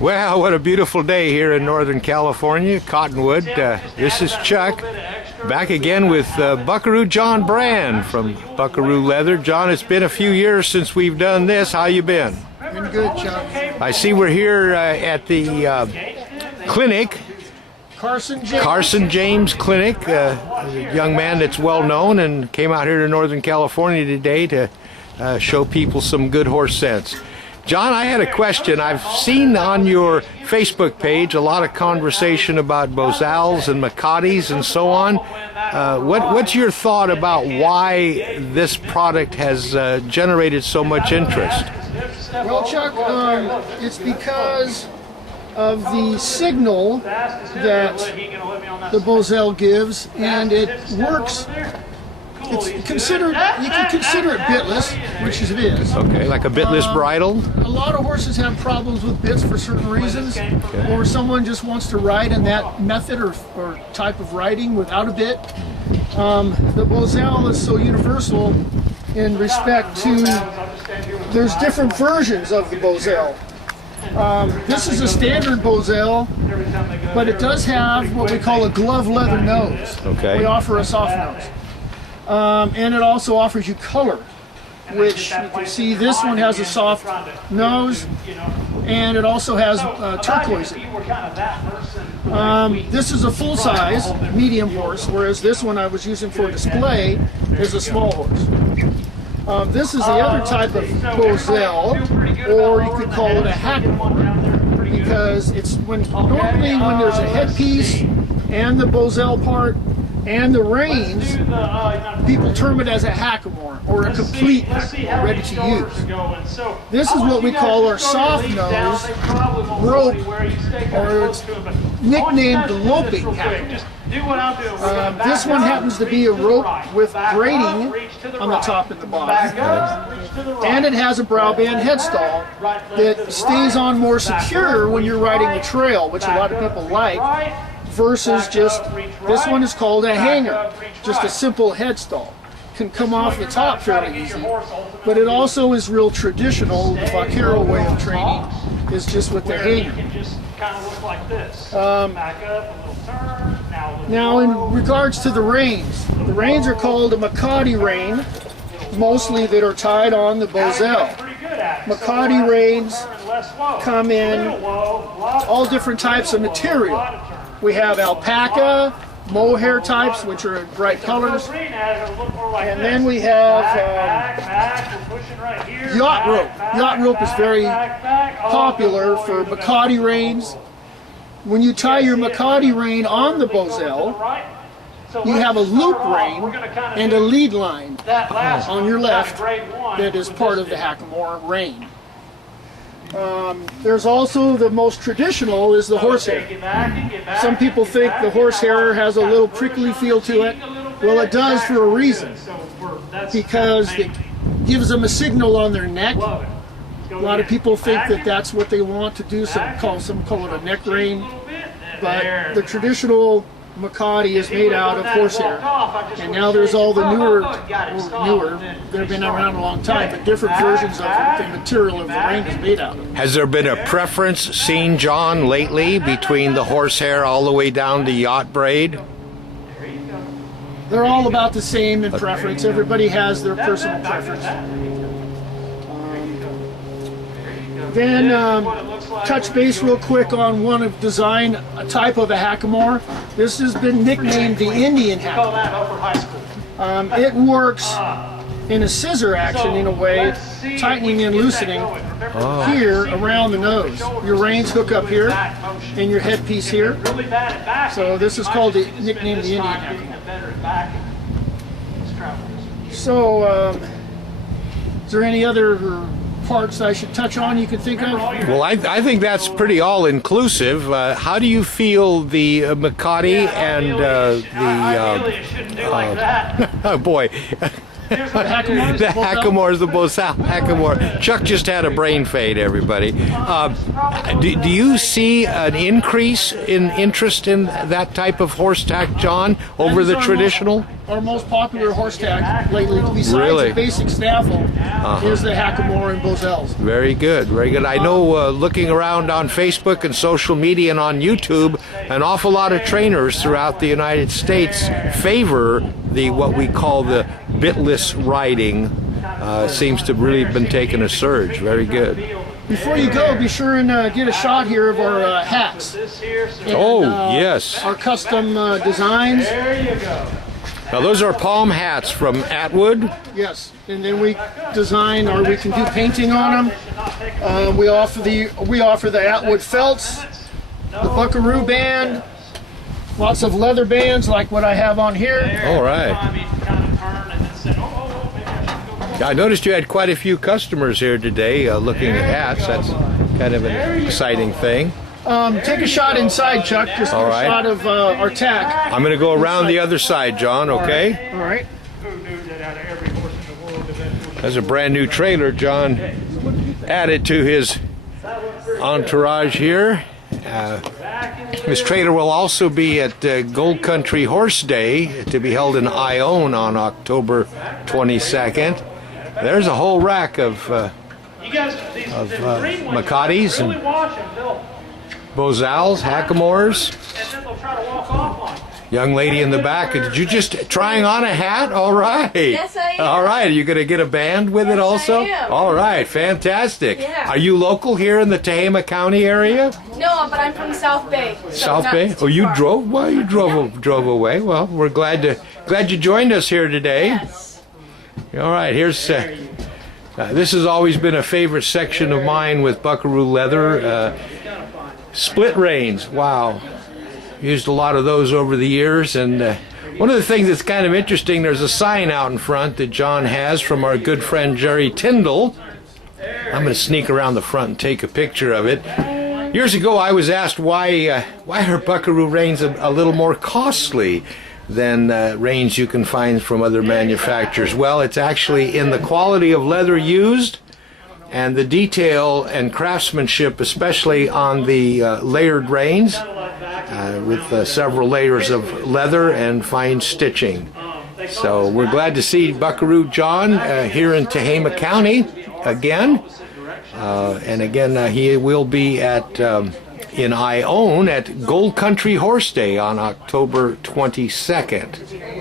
Well, what a beautiful day here in Northern California, Cottonwood. This is Chuck, back again with Buckaroo John Brand from Buckaroo Leather. John, it's been a few years since we've done this. How you been? Been good, Chuck. I see we're here at the clinic, Carson James Clinic, a young man that's well known and came out here to Northern California today to show people some good horse sense. John, I had a question. I've seen on your Facebook page a lot of conversation about Bosals and Mecates and so on. What's your thought about why this product has generated so much interest? Well, Chuck, it's because of the signal that the Bosal gives, and it works. It's considered, you can consider it bitless, which it is. Okay, like a bitless bridle? A lot of horses have problems with bits for certain reasons, or someone just wants to ride in that method or type of riding without a bit. The Bosal is so universal in respect to, there's different versions of the Bosal. This is a standard Bosal, but it does have what we call a glove leather nose. Okay. We offer a soft nose. And it also offers you color, which you can see this one has a soft nose, and it also has turquoise. This is a full-size medium horse, whereas this one I was using for display is a small horse. This is the other type of Bosal, or you could call it a hackamore, because it's normally when there's a headpiece and the Bosal part and the reins, people term it as a hackamore or a complete hackamore, ready to use. This is what we call our soft nose rope, or it's nicknamed the loping hackamore. This one happens to be a rope with braiding on the top and the bottom, and it has a brow band headstall that stays on more secure when you're riding the trail, which a lot of people like, versus just, this one is called a hanger, just a simple headstall. Can come off the top fairly easy, but it also is real traditional. The vaquero way of training is just with the hanger. Now in regards to the reins are called a Mecate rein, mostly that are tied on the Bosal. Mecate reins come in all different types of material. We have alpaca, mohair types, which are in bright colors, and then we have yacht rope. Yacht rope is very popular for Mecate reins. When you tie your Mecate rein on the Bosal, you have a loop rein and a lead line on your left that is part of the hackamore rein. There's also the most traditional is the horsehair. Some people think the horsehair has a little prickly feel to it. Well, it does for a reason, because it gives them a signal on their neck. A lot of people think that that's what they want to do, some call it a neck rein, but the traditional Mecate is made out of horsehair, and now there's all the newer, they've been around a long time, but different versions of the material of the rein is made out of. Has there been a preference seen, John, lately between the horsehair all the way down to yacht braid? They're all about the same in preference. Everybody has their personal preference. Then touch base real quick on one of design, a type of a hackamore. This has been nicknamed the Indian hackamore. It works in a scissor action in a way, tightening and loosening here around the nose. Your reins hook up here and your headpiece here. So this is called nicknamed the Indian hackamore. So is there any other parts I should touch on you could think of? Well, I think that's pretty all-inclusive. How do you feel the Mecate and oh boy, the hackamore is the Bosal hackamore. Chuck just had a brain fade, everybody. Do you see an increase in interest in that type of horse tack, John, over the traditional? our most popular horse tack lately, besides Really? the basic snaffle, is the Hackamore and Bosals. Very good, very good. I know looking around on Facebook and social media and on YouTube, an awful lot of trainers throughout the United States favor what we call the bitless riding. Seems to really have been taking a surge. Very good. Before you go, be sure and get a shot here of our hats. And, yes. Our custom designs. Now those are palm hats from Atwood. Yes, and then we design, or we can do painting on them. We offer the Atwood felts, the Buckaroo band, lots of leather bands like what I have on here. All right. I noticed you had quite a few customers here today looking at hats. That's kind of an exciting thing. Take a shot inside, Chuck. Just All a right. shot of our tack. I'm going to go around the other side, John, okay? All right. There's a brand new trailer John added to his entourage here. This trailer will also be at Gold Country Horse Day to be held in Ione on October 22nd. There's a whole rack of Mecates and Bosals, Hackamores. Young lady in the back, did you just trying on a hat? All right. Yes, I am. All right, are you going to get a band with it also? I am. All right, fantastic. Yeah. Are you local here in the Tehama County area? No, but I'm from South Bay. so South not Bay? too Oh, you far. drove? Well, you drove away. Well, we're glad you joined us here today. Yes. All right, here's this has always been a favorite section of mine with Buckaroo leather. Split reins. Wow. Used a lot of those over the years, and one of the things that's kind of interesting, there's a sign out in front that John has from our good friend Jerry Tyndall. I'm going to sneak around the front and take a picture of it. Years ago, I was asked why are Buckaroo reins a little more costly than reins you can find from other manufacturers. Well, it's actually in the quality of leather used and the detail and craftsmanship, especially on the layered reins with several layers of leather and fine stitching. So we're glad to see Buckaroo John here in Tehama County again. And again, he will be in Ione at Gold Country Horse Day on October 22nd.